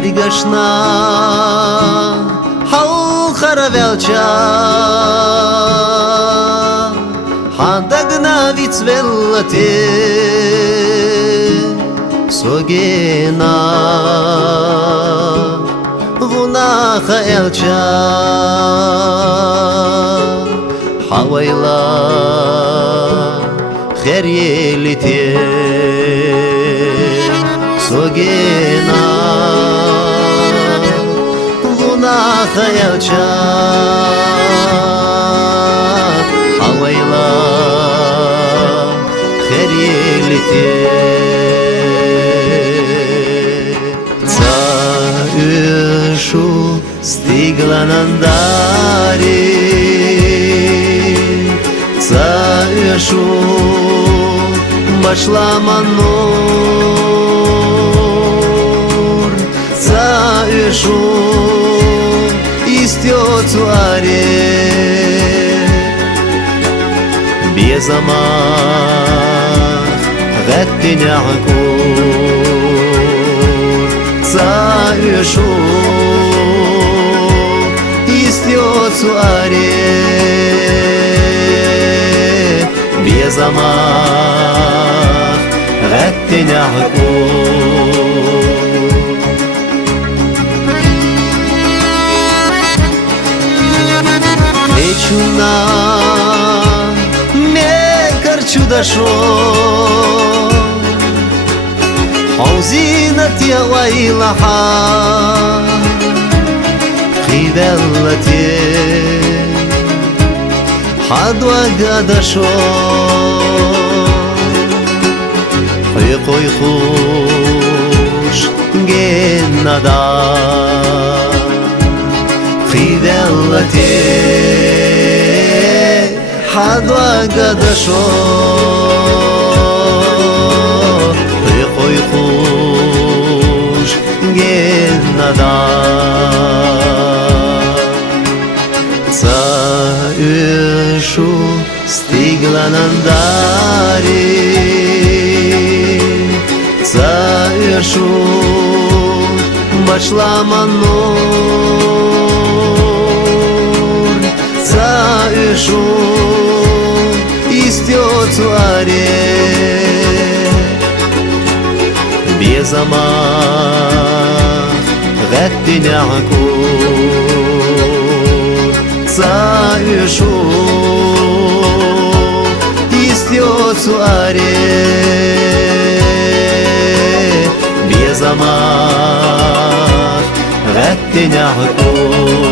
Arigashna halkhara velcha Handagna vitsvellate Sogena Vunacha elcha Hawayla Kharyelite Sogena Vunacha elcha Hawayla Kharyelite Shu stigla nandari Shu bashla manur Shu istio tsuare Bezama gattinyakur Shu istio tsuare Bezama gattinyakur Echuna me karchu dasho Hauzina tia wailaha Khidallati Hadwa gadasho Qoy khush genada Khidallati Hadwa gadasho Qoy khush genada Shu stigla nandari Shu bashla manur Shu istio tsuare Bezama gattinyakur Shu istio tsuare Bezama gattinyakur